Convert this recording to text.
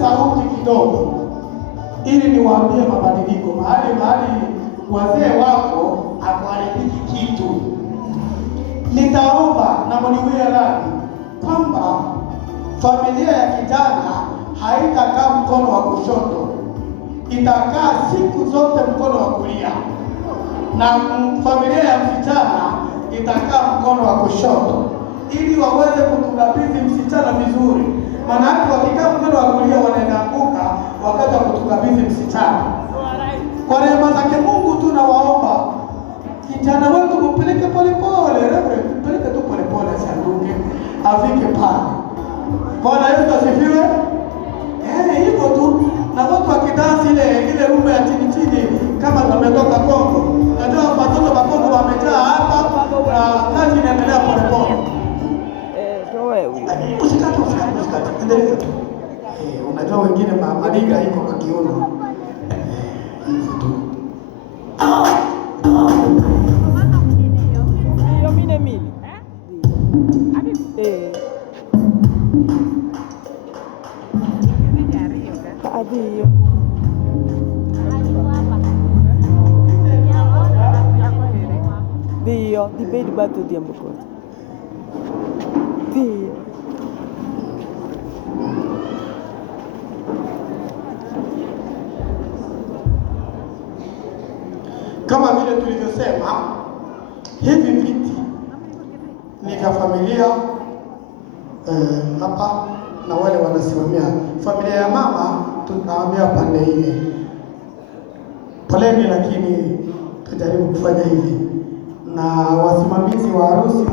sauti kidogo ili niwaambie mabadiliko. Mahali wazee wako hakuharibiki kitu. Nitaomba na mniwie radhi kwamba familia ya kijana haitakaa mkono wa kushoto, itakaa siku zote mkono wa kulia, na familia ya msichana itakaa mkono wa kushoto, ili waweze kutukabidhi msichana vizuri. Maana wakikaa mkono wa kulia wanaanguka wakati wa kutukabidhi msichana. Kwa rehema zake Mungu tunawaomba kijana wetu mpeleke polepole, mpeleke tu polepole, asianguke, afike pale. Bwana Yesu asifiwe. Hivyo tu. Na watu wakidansi ile rumba ya chini kama tumetoka Kongo. Najua watoto wa Kongo wamejaa hapa na kazi inaendelea polepole. Usikate. Endelea tu. Unajua wengine madiga iko kwa kiuno. Hivyo tu. Addio. Dio, di bei batu di ambokot. Dio. Kama vile tulivyosema, hivi viti ni vya familia hapa, na wale wanasimamia familia ya mama tunawaambia pande ile. Poleni, lakini tutajaribu kufanya hivi, na wasimamizi wa harusi